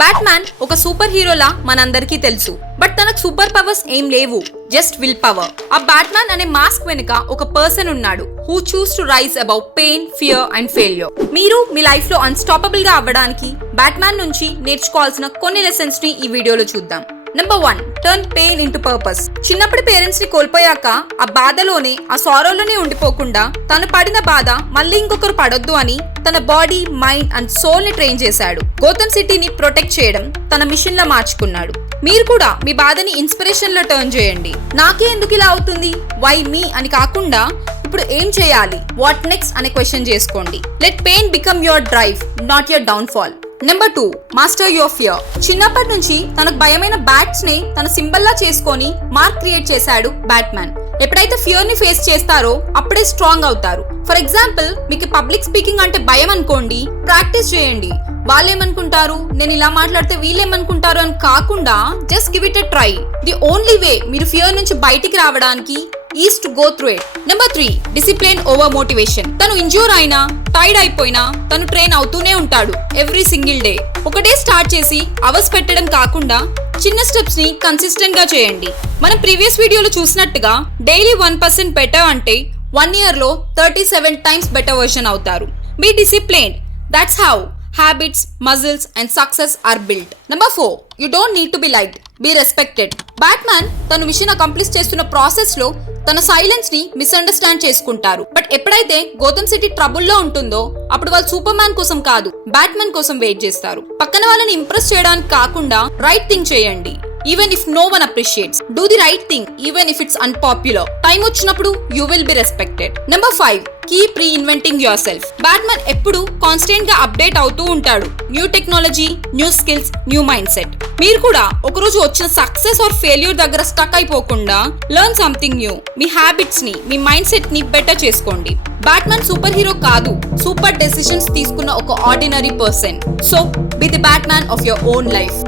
Batman ఒక super హీరోలా మనందరికీ తెలుసు. బట్ తనకు సూపర్ పవర్స్ ఏం లేవు, జస్ట్ విల్ పవర్. ఆ బ్యాట్మ్యాన్ అనే మాస్క్ వెనుక ఒక పర్సన్ ఉన్నాడు who choose to rise about pain, fear and failure. మీరు మీ లైఫ్ లో అన్స్టాపబుల్ గా అవ్వడానికి బ్యాట్మ్యాన్ నుంచి నేర్చుకోవాల్సిన కొన్ని లెసన్స్ ని ఈ వీడియోలో చూద్దాం. Number 1, turn pain into purpose. చిన్నప్పుడు పేరెంట్స్ ని కోల్పోయాక ఆ బాధలోనే, ఆ సారోలోనే ఉండిపోకుండా తను పడిన బాధ మళ్ళీ ఇంకొకరు పడొద్దు అని తన బాడీ, మైండ్ అండ్ సోల్ ని ట్రైన్ చేశాడు. గౌతమ్ సిటీని ప్రొటెక్ట్ చేయడం తన మిషన్ లా మార్చుకున్నాడు. మీరు కూడా మీ బాధని ఇన్స్పిరేషన్ లో టర్న్ చేయండి. నాకే ఎందుకు ఇలా అవుతుంది, వై మీ అని కాకుండా ఇప్పుడు ఏం చేయాలి, వాట్ నెక్స్ట్ అనే క్వశ్చన్ చేసుకోండి. Let pain become your drive, not your down fall. Number 2, master your fear. చిన్నప్పటి నుంచి తనకు భయమైన బ్యాట్స్ ని తన సింబల్ లా చేసుకొని మార్క్ క్రియేట్ చేశాడు బ్యాట్మ్యాన్. ఎప్పుడైతే ఫియర్ ని ఫేస్ చేస్తారో అప్పుడే స్ట్రాంగ్ అవుతారు. ఫర్ ఎగ్జాంపుల్, మీకు పబ్లిక్ స్పీకింగ్ అంటే భయం అనుకోండి, ప్రాక్టీస్ చేయండి. వాళ్ళేమనుకుంటారు, నేను ఇలా మాట్లాడితే వీళ్ళేమనుకుంటారు అని కాకుండా just give it a try. The only way మీరు ఫియర్ నుంచి బయటికి రావడానికి is to go through it. Number 3, discipline over motivation. తను ఇంజ్యూర్ అయినా, టైర్డ్ అయిపోయినా తను ట్రైన్ అవుతూనే ఉంటాడు ఎవ్రీ సింగిల్ డే. ఒకటే స్టార్ట్ చేసి అవర్స్ పెట్టడం కాకుండా చిన్న స్టెప్స్ ని కన్సిస్టెంట్ గా చేయండి. మనం ప్రీవియస్ వీడియోలో చూసినట్టుగా డైలీ 1% బెటర్ అంటే 1 year లో 37 times బెటర్ వర్షన్ అవుతారు. Be disciplined. That's how habits, muscles and success are built. Number 4, you don't need to be liked, be respected. Batman తను మిషన్ అకంప్లిష్ చేస్తున్న ప్రాసెస్ లో తన సైలెన్స్ ని మిస్అండర్స్టాండ్ చేసుకుంటారు. But ఎప్పుడైతే గౌతమ్ సిటీ ట్రబుల్లో ఉంటుందో అప్పుడు వాళ్ళు సూపర్ మ్యాన్ కోసం కాదు, బ్యాట్మ్యాన్ కోసం వెయిట్ చేస్తారు. పక్కన వాళ్ళని ఇంప్రెస్ చేయడానికి కాకుండా రైట్ థింగ్ చేయండి. Even if no one appreciates, do the right thing even if it's unpopular. Time వచ్చినప్పుడు you will be respected. Number 5, keep reinventing yourself. Batman ఎప్పుడు కాన్స్టెంట్ గా అప్డేట్ అవుతూ ఉంటాడు. New technology, new skills, new mind set. మీరు కూడా ఒకరోజు వచ్చిన success or failure దగ్గర స్టక్ అయిపోకుండా లెర్న్ సంథింగ్ న్యూ. మీ హ్యాబిట్స్ ని, మీ మైండ్ సెట్ ని బెటర్ చేసుకోండి. బ్యాట్మ్యాన్ సూపర్ హీరో కాదు, సూపర్ డెసిషన్స్ తీసుకున్న ఒక ordinary person. So be the Batman of your own life.